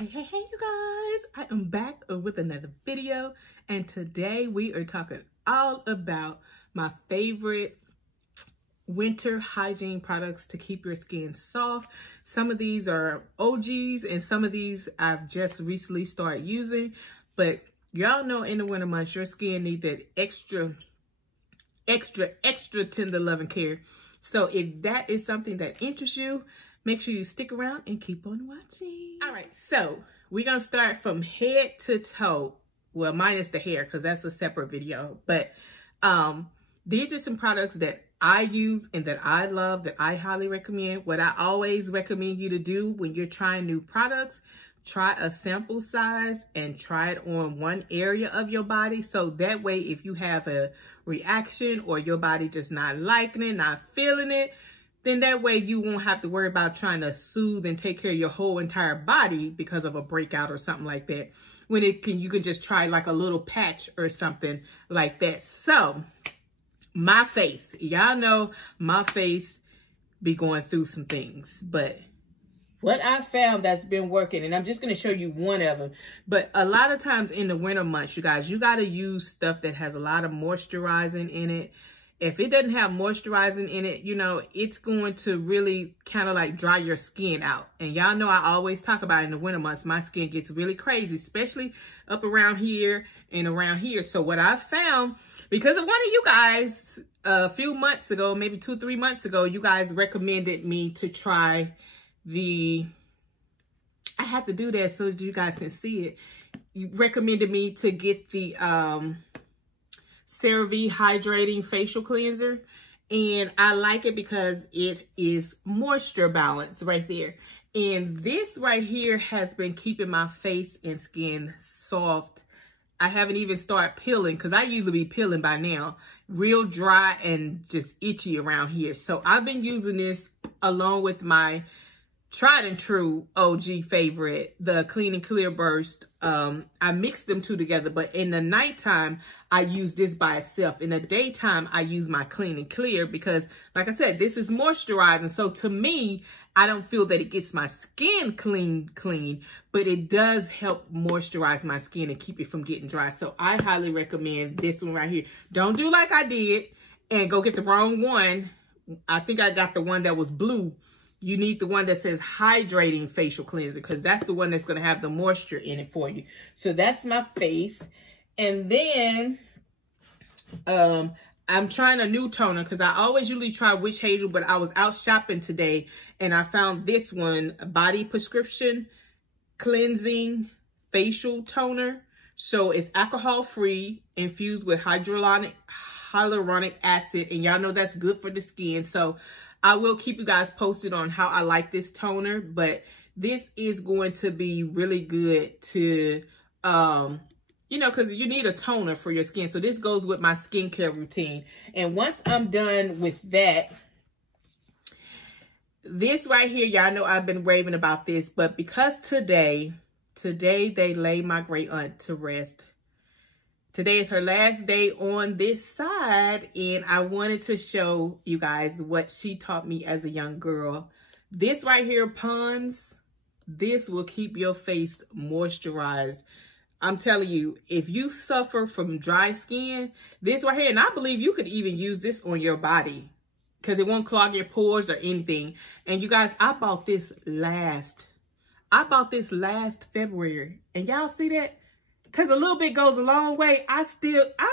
Hey you guys, I am back with another video, and today we are talking all about my favorite winter hygiene products to keep your skin soft. Some of these are OGs and some of these I've just recently started using, but y'all know in the winter months your skin needs that extra tender love and care. So if that is something that interests you, make sure you stick around and keep on watching. All right, so we're gonna start from head to toe. Well, minus the hair, because that's a separate video. But these are some products that I use and that I love, that I highly recommend. What I always recommend you to do when you're trying new products, try a sample size and try it on one area of your body. So that way, if you have a reaction or your body just not liking it, not feeling it, then that way you won't have to worry about trying to soothe and take care of your whole entire body because of a breakout or something like that. When you can just try like a little patch or something like that. So my face, y'all know my face be going through some things, but what I found that's been working, and I'm just going to show you one of them, but a lot of times in the winter months, you guys, you got to use stuff that has a lot of moisturizing in it. If it doesn't have moisturizing in it, you know, it's going to really kind of like dry your skin out. And y'all know I always talk about in the winter months, my skin gets really crazy, especially up around here and around here. So what I found, because of one of you guys a few months ago, maybe 2-3 months ago, you guys recommended me to try I have to do that so that you guys can see it. You recommended me to get the CeraVe Hydrating Facial Cleanser. And I like it because it is moisture balanced right there. And this right here has been keeping my face and skin soft. I haven't even started peeling because I usually be peeling by now. Real dry and just itchy around here. So I've been using this along with my tried and true OG favorite, the Clean and Clear Burst. I mixed them two together, but in the nighttime, I use this by itself. In the daytime, I use my Clean and Clear because, like I said, this is moisturizing. So to me, I don't feel that it gets my skin clean, but it does help moisturize my skin and keep it from getting dry. So I highly recommend this one right here. Don't do like I did and go get the wrong one. I think I got the one that was blue. You need the one that says Hydrating Facial Cleanser because that's the one that's going to have the moisture in it for you. So that's my face. And then I'm trying a new toner because I always usually try Witch Hazel, but I was out shopping today and I found this one, Body Prescription Cleansing Facial Toner. So it's alcohol-free, infused with hyaluronic acid, and y'all know that's good for the skin. So I will keep you guys posted on how I like this toner, but this is going to be really good to, you know, because you need a toner for your skin. So this goes with my skincare routine. And once I'm done with that, this right here, y'all know I've been raving about this, but because today they lay my great aunt to rest. Today is her last day on this side, and I wanted to show you guys what she taught me as a young girl. This right here, Pond's, this will keep your face moisturized. I'm telling you, if you suffer from dry skin, this right here, and I believe you could even use this on your body because it won't clog your pores or anything. And you guys, I bought this last February, and y'all see that? Because a little bit goes a long way. I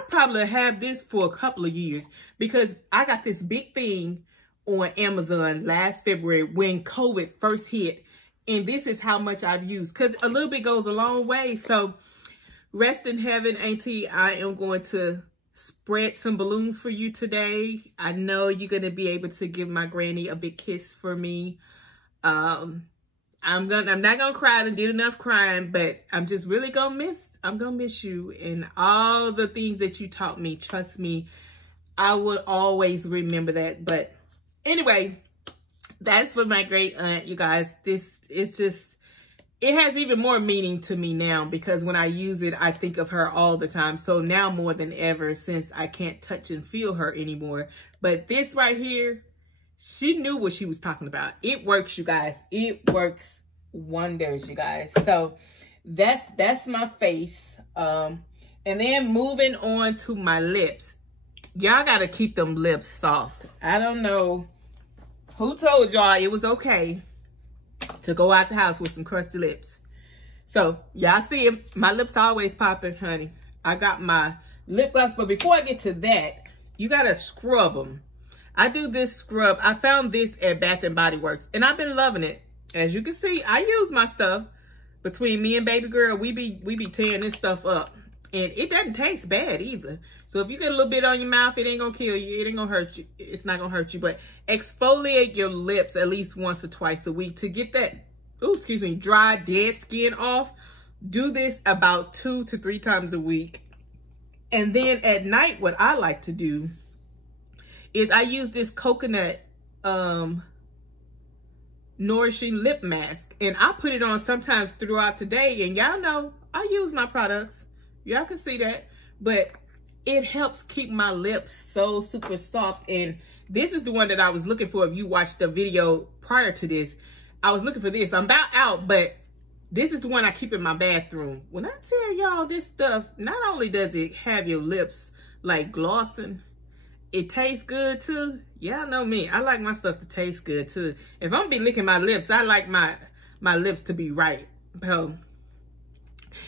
probably have this for a couple of years because I got this big thing on Amazon last February when COVID first hit. And this is how much I've used because a little bit goes a long way. So rest in heaven, Auntie. I am going to spread some balloons for you today. I know you're going to be able to give my granny a big kiss for me. I'm not going to cry. I did enough crying, but I'm just really going to miss you and all the things that you taught me. Trust me, I will always remember that. But anyway, that's for my great aunt, you guys. This is just, it has even more meaning to me now because when I use it, I think of her all the time. So now more than ever, since I can't touch and feel her anymore. But this right here, she knew what she was talking about. It works, you guys. It works wonders, you guys. So that's my face. And then moving on to my lips. Y'all gotta keep them lips soft. I don't know who told y'all it was okay to go out the house with some crusty lips. So y'all see it, my lips always popping, honey. I got my lip gloss, but before I get to that, you gotta scrub them. I do this scrub. I found this at Bath and Body Works, and I've been loving it. As you can see, I use my stuff. Between me and baby girl, we be tearing this stuff up. And it doesn't taste bad either. So if you get a little bit on your mouth, it ain't gonna kill you. It ain't gonna hurt you. It's not gonna hurt you. But exfoliate your lips at least once or twice a week to get that, dry, dead skin off. Do this about 2 to 3 times a week. And then at night, what I like to do is I use this coconut nourishing lip mask. And I put it on sometimes throughout the day. And y'all know I use my products. Y'all can see that. But it helps keep my lips so super soft. And this is the one that I was looking for. If you watched the video prior to this, I was looking for this. I'm about out, but this is the one I keep in my bathroom. When I tell y'all this stuff, not only does it have your lips like glossing, it tastes good too. Y'all know me. I like my stuff to taste good too. If I'm gonna be licking my lips, I like my lips to be right.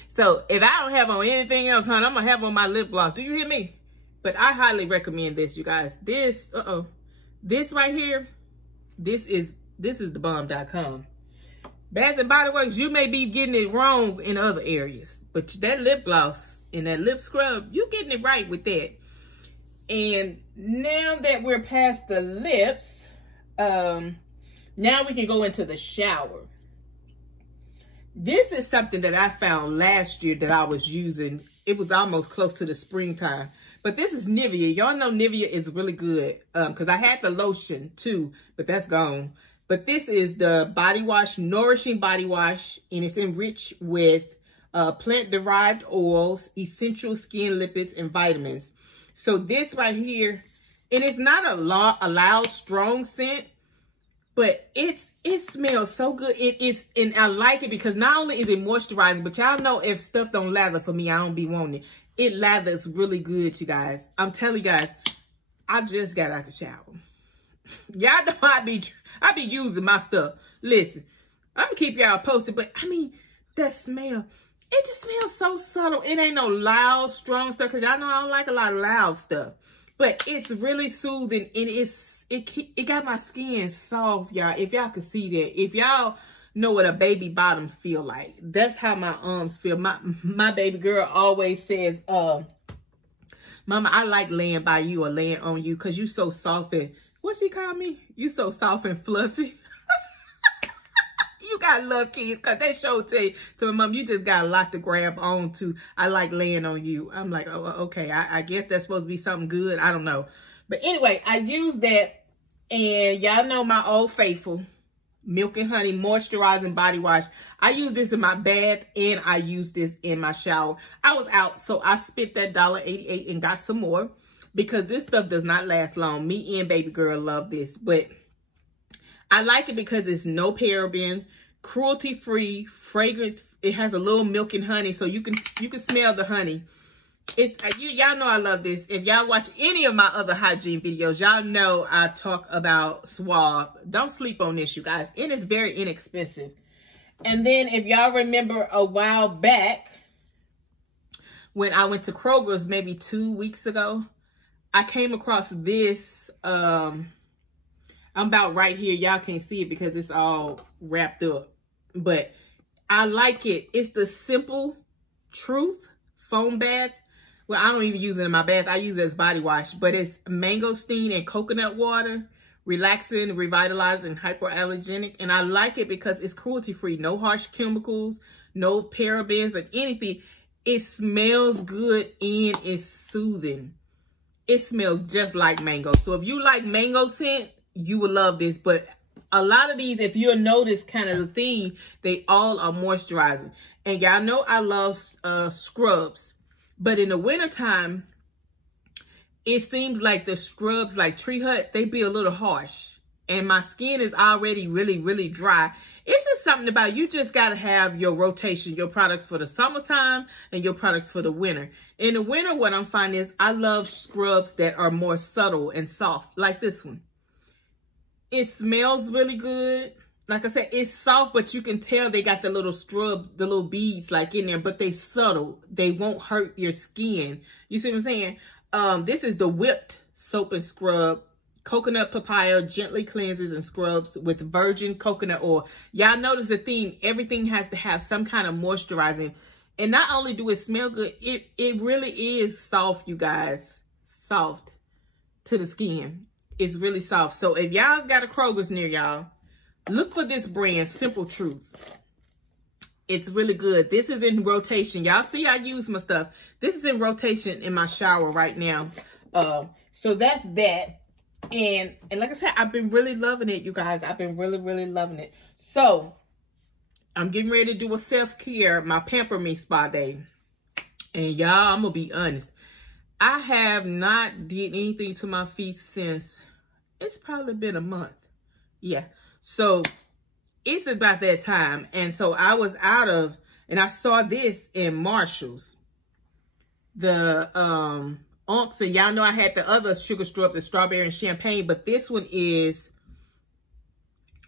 So if I don't have on anything else, honey, I'm gonna have on my lip gloss. Do you hear me? But I highly recommend this, you guys. This right here, this is thebomb.com. Bath and Body Works, you may be getting it wrong in other areas, but that lip gloss and that lip scrub, you getting it right with that. And now that we're past the lips, now we can go into the shower. This is something that I found last year that I was using. It was almost close to the springtime. But this is Nivea. Y'all know Nivea is really good. Because I had the lotion too, but that's gone. But this is the body wash, nourishing body wash. And it's enriched with plant-derived oils, essential skin lipids, and vitamins. So this right here, and it's not a loud, strong scent, but it smells so good. It is, and I like it because not only is it moisturizing, but y'all know if stuff don't lather for me, I don't be wanting it. It lathers really good, you guys. I'm telling you guys, I just got out the shower. Y'all know I be using my stuff. Listen, I'm gonna keep y'all posted, but I mean, that smell, it just smells so subtle. It ain't no loud, strong stuff, because y'all know I don't like a lot of loud stuff. But it's really soothing, and it got my skin soft, y'all. If y'all could see that. If y'all know what a baby bottoms feel like, that's how my arms feel. My baby girl always says, Mama, I like laying by you or laying on you because you so soft and, what she call me? You so soft and fluffy. You gotta love kids because they show to my mom, you just got a lot to grab on to. I like laying on you. I'm like, oh, okay. I guess that's supposed to be something good. I don't know. But anyway, I use that. And y'all know my Old Faithful Milk and Honey Moisturizing Body Wash. I use this in my bath and I use this in my shower. I was out, so I spent that $1.88 and got some more because this stuff does not last long. Me and baby girl love this, but I like it because it's no paraben, cruelty-free, fragrance. It has a little milk and honey, so you can smell the honey. Y'all know I love this. If y'all watch any of my other hygiene videos, y'all know I talk about Suave. Don't sleep on this, you guys. It is very inexpensive. And then if y'all remember a while back, when I went to Kroger's maybe 2 weeks ago, I came across this. I'm about right here. Y'all can't see it because it's all wrapped up. But I like it. It's the Simple Truth foam bath. Well, I don't even use it in my bath. I use it as body wash. But it's mangosteen and coconut water. Relaxing, revitalizing, hypoallergenic. And I like it because it's cruelty-free. No harsh chemicals. No parabens or anything. It smells good and it's soothing. It smells just like mango. So if you like mango scent, you will love this. But a lot of these, if you'll notice kind of the theme, they all are moisturizing. And y'all know I love scrubs. But in the wintertime, it seems like the scrubs like Tree Hut, they be a little harsh. And my skin is already really, really dry. It's just something about, you just got to have your rotation, your products for the summertime and your products for the winter. In the winter, what I'm finding is I love scrubs that are more subtle and soft, like this one. It smells really good. Like I said, it's soft, but you can tell they got the little scrub, the little beads like in there, but they subtle. They won't hurt your skin. You see what I'm saying? This is the Whipped Soap and Scrub. Coconut papaya gently cleanses and scrubs with virgin coconut oil. Y'all notice the theme, everything has to have some kind of moisturizing. And not only do it smell good, it really is soft, you guys. Soft to the skin. It's really soft. So if y'all got a Kroger's near y'all, look for this brand, Simple Truth. It's really good. This is in rotation. Y'all see I use my stuff. This is in rotation in my shower right now. So that's that. And like I said, I've been really loving it, you guys. I've been really, really loving it. So I'm getting ready to do a self-care, my Pamper Me Spa Day. And y'all, I'm going to be honest. I have not did anything to my feet since, it's probably been a month. Yeah. So it's about that time. And so I was and I saw this in Marshall's. The, Unks, and y'all know I had the other sugar scrub, the strawberry and champagne, but this one is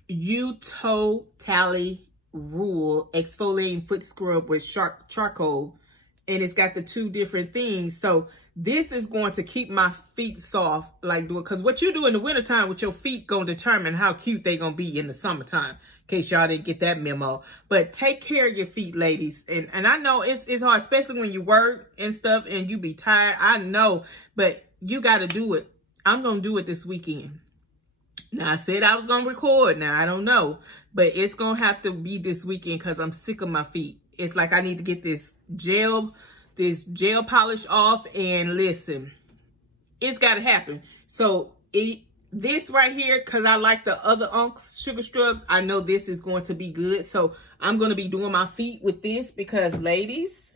Tally Rule exfoliating foot scrub with charcoal, and it's got the two different things. So this is going to keep my feet soft, like doing, because what you do in the wintertime with your feet gonna determine how cute they gonna be in the summertime. In case y'all didn't get that memo. But take care of your feet, ladies. And I know it's hard, especially when you work and stuff and you be tired. I know, but you got to do it. I'm going to do it this weekend. Now, I said I was going to record. Now, I don't know. But it's going to have to be this weekend because I'm sick of my feet. It's like I need to get this gel polish off. And listen, it's got to happen. So, this right here, because I like the other Unks sugar scrubs, I know this is going to be good. So I'm going to be doing my feet with this because, ladies,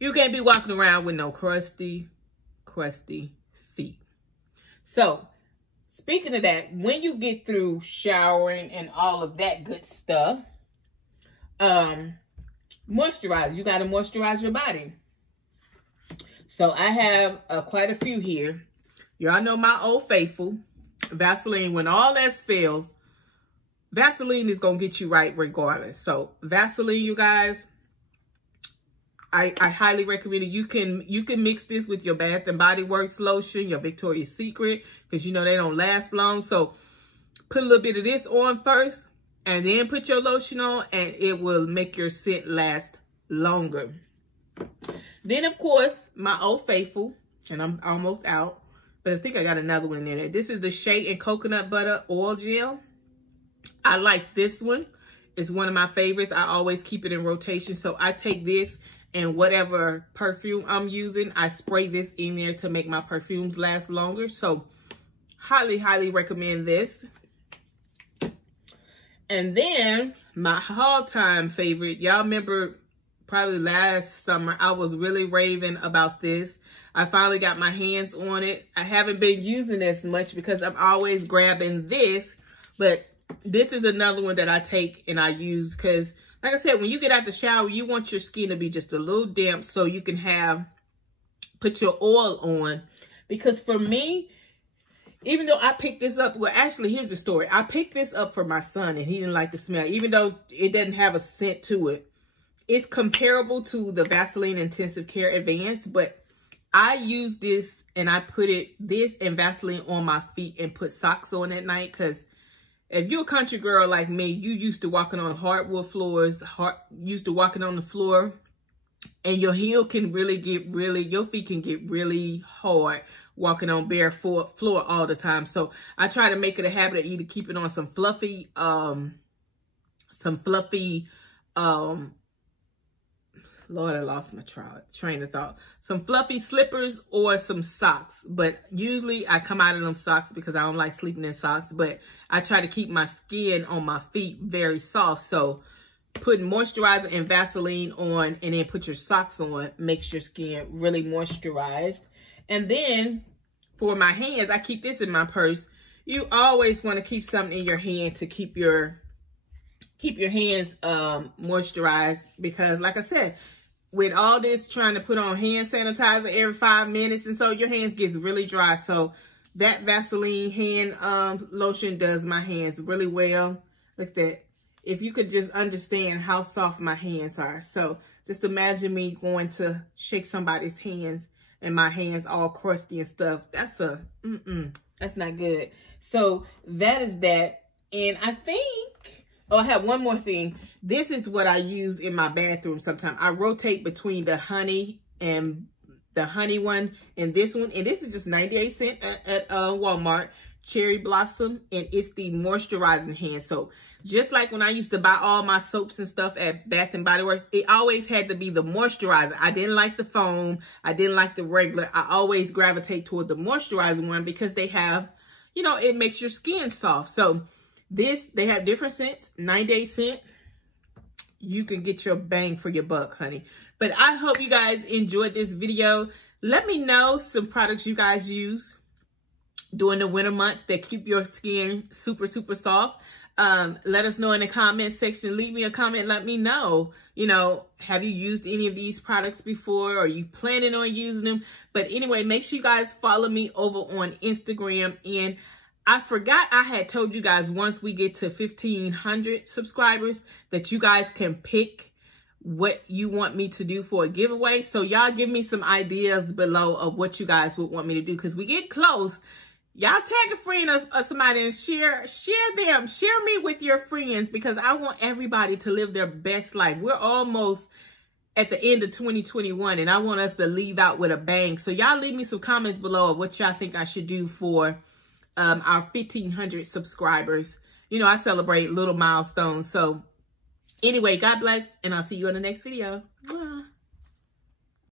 you can't be walking around with no crusty feet. So speaking of that, when you get through showering and all of that good stuff, moisturize. You got to moisturize your body. So I have quite a few here. Y'all know my Old Faithful, Vaseline. When all else fails, Vaseline is going to get you right regardless. So Vaseline, you guys, I highly recommend it. You can mix this with your Bath and Body Works lotion, your Victoria's Secret, because you know they don't last long. So put a little bit of this on first and then put your lotion on, and it will make your scent last longer. Then, of course, my Old Faithful, and I'm almost out. But I think I got another one in there. This is the Shea and Coconut Butter Oil Gel. I like this one. It's one of my favorites. I always keep it in rotation. So I take this and whatever perfume I'm using, I spray this in there to make my perfumes last longer. So highly, highly recommend this. And then my all-time favorite. Y'all remember probably last summer, I was really raving about this. I finally got my hands on it. I haven't been using this much because I'm always grabbing this. But this is another one that I take and I use because, like I said, when you get out the shower, you want your skin to be just a little damp so you can put your oil on. Because for me, even though I picked this up, well, actually, here's the story. I picked this up for my son and he didn't like the smell, even though it doesn't have a scent to it. It's comparable to the Vaseline Intensive Care Advanced, but I use this and I put this and Vaseline on my feet and put socks on at night. Because if you're a country girl like me, you used to walking on hardwood floors, used to walking on the floor, and your heel can really your feet can get really hard walking on bare floor all the time. So I try to make it a habit of either keeping on some fluffy, Lord, I lost my train of thought. Some fluffy slippers or some socks. But usually I come out of them socks because I don't like sleeping in socks. But I try to keep my skin on my feet very soft. So putting moisturizer and Vaseline on and then put your socks on makes your skin really moisturized. And then for my hands, I keep this in my purse. You always want to keep something in your hand to keep your keep your hands moisturized, because like I said, with all this trying to put on hand sanitizer every 5 minutes and so, your hands gets really dry. So that Vaseline hand lotion does my hands really well. Look at that. If you could just understand how soft my hands are. So just imagine me going to shake somebody's hands and my hands all crusty and stuff. That's a, that's not good. So that is that. And I think, oh, I have one more thing. This is what I use in my bathroom sometimes. I rotate between the honey and the honey one and this one. And this is just 98 cents at Walmart. Cherry Blossom. And it's the moisturizing hand soap. Just like when I used to buy all my soaps and stuff at Bath and Body Works, it always had to be the moisturizer. I didn't like the foam. I didn't like the regular. I always gravitate toward the moisturizing one because they have, you know, it makes your skin soft. So this, they have different scents, 98 cents. You can get your bang for your buck, honey. But I hope you guys enjoyed this video. Let me know some products you guys use during the winter months that keep your skin super, super soft. Let us know in the comment section. Leave me a comment. Let me know, you know, have you used any of these products before? Or are you planning on using them? But anyway, make sure you guys follow me over on Instagram. And I forgot I had told you guys once we get to 1,500 subscribers that you guys can pick what you want me to do for a giveaway. So y'all give me some ideas below of what you guys would want me to do, because we get close. Y'all tag a friend of somebody and share them. Share me with your friends, because I want everybody to live their best life. We're almost at the end of 2021 and I want us to leave out with a bang. So y'all leave me some comments below of what y'all think I should do for our 1,500 subscribers. You know, I celebrate little milestones. So anyway, God bless, and I'll see you in the next video.